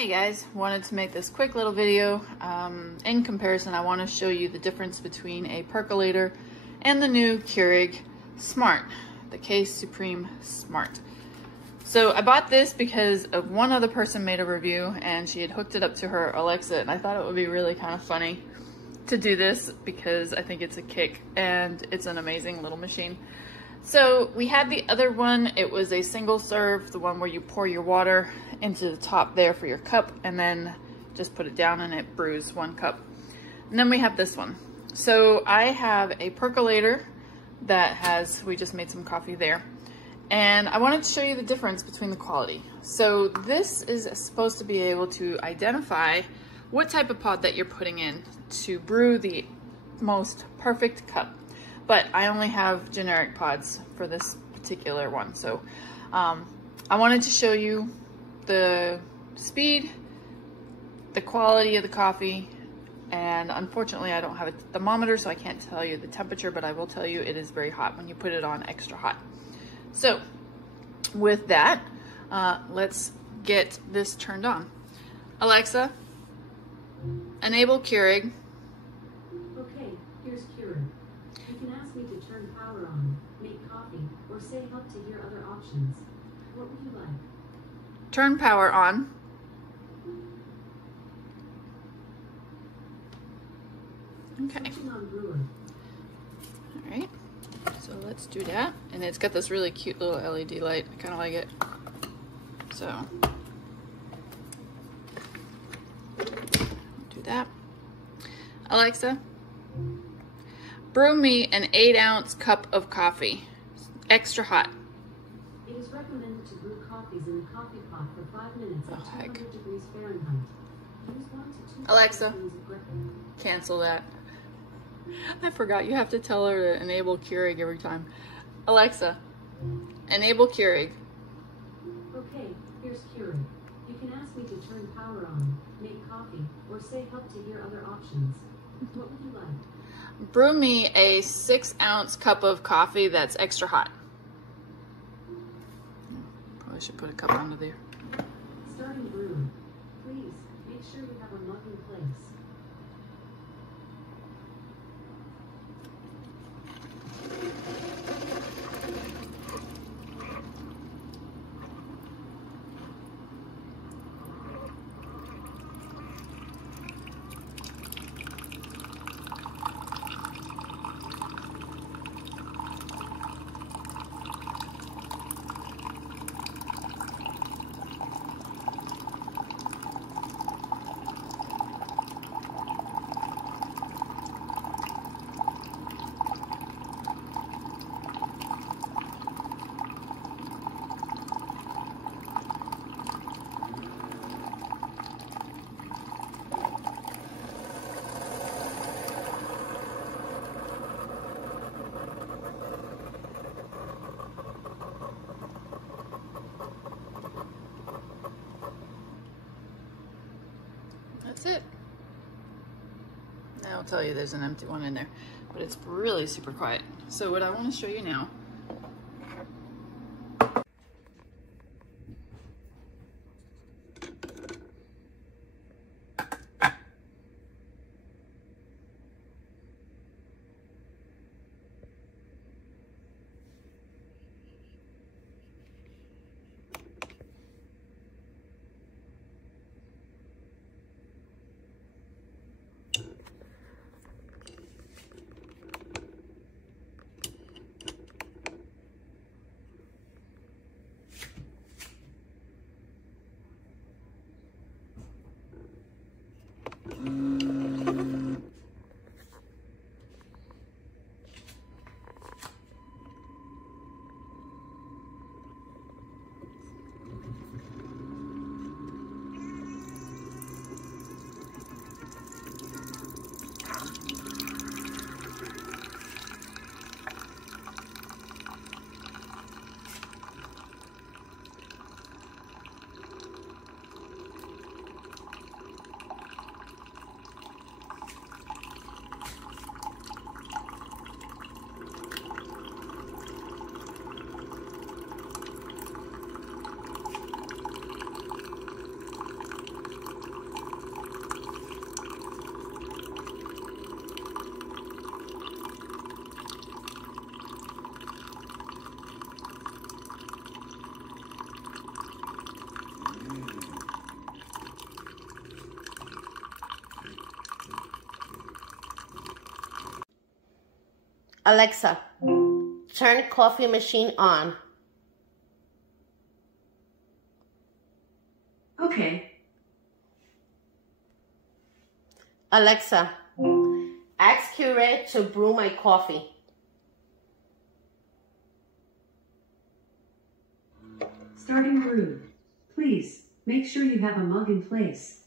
Hey guys, wanted to make this quick little video. In comparison, I want to show you the difference between a percolator and the new Keurig Smart, the Case Supreme Smart. So I bought this because of one other person made a review and she had hooked it up to her Alexa, and I thought it would be really kind of funny to do this because I think it's a kick and it's an amazing little machine. So we had the other one. It was a single serve, the one where you pour your water into the top there for your cup and then just put it down and it brews 1 cup. And then we have this one. So I have a percolator that has, we just made some coffee there. And I wanted to show you the difference between the quality. So this is supposed to be able to identify what type of pod that you're putting in to brew the most perfect cup. But I only have generic pods for this particular one. So I wanted to show you the speed, the quality of the coffee, and unfortunately I don't have a thermometer, so I can't tell you the temperature, but I will tell you it is very hot when you put it on extra hot. So with that, let's get this turned on. Alexa, enable Keurig. Okay, here's Keurig. You can ask me to turn power on, make coffee, or say help to hear other options. What would you like? Turn power on. Okay. Switching on Brewer. All right. So let's do that. And it's got this really cute little LED light. I kind of like it. So do that. Alexa, brew me an 8-ounce cup of coffee, extra hot. It is recommended to brew coffees in a coffee pot for 5 minutes at 200 degrees Fahrenheit. Use 1 to 2 Alexa, cancel that. I forgot you have to tell her to enable Keurig every time. Alexa, enable Keurig. Okay, here's Keurig. You can ask me to turn power on, make coffee, or say help to hear other options. What would you like? Brew me a 6-ounce cup of coffee that's extra hot. Probably should put a cup under there. Starting brew. Please, make sure you have a mug in place. That's it. Now I'll tell you there's an empty one in there, but it's really super quiet. So what I want to show you now . Alexa, turn coffee machine on. Okay. Alexa, ask Keurig to brew my coffee. Starting brew. Please, make sure you have a mug in place.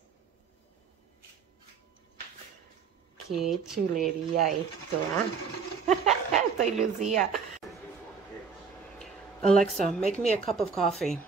Qué chulería esto, ¿ah? Estoy Lucía. Alexa, make me a cup of coffee.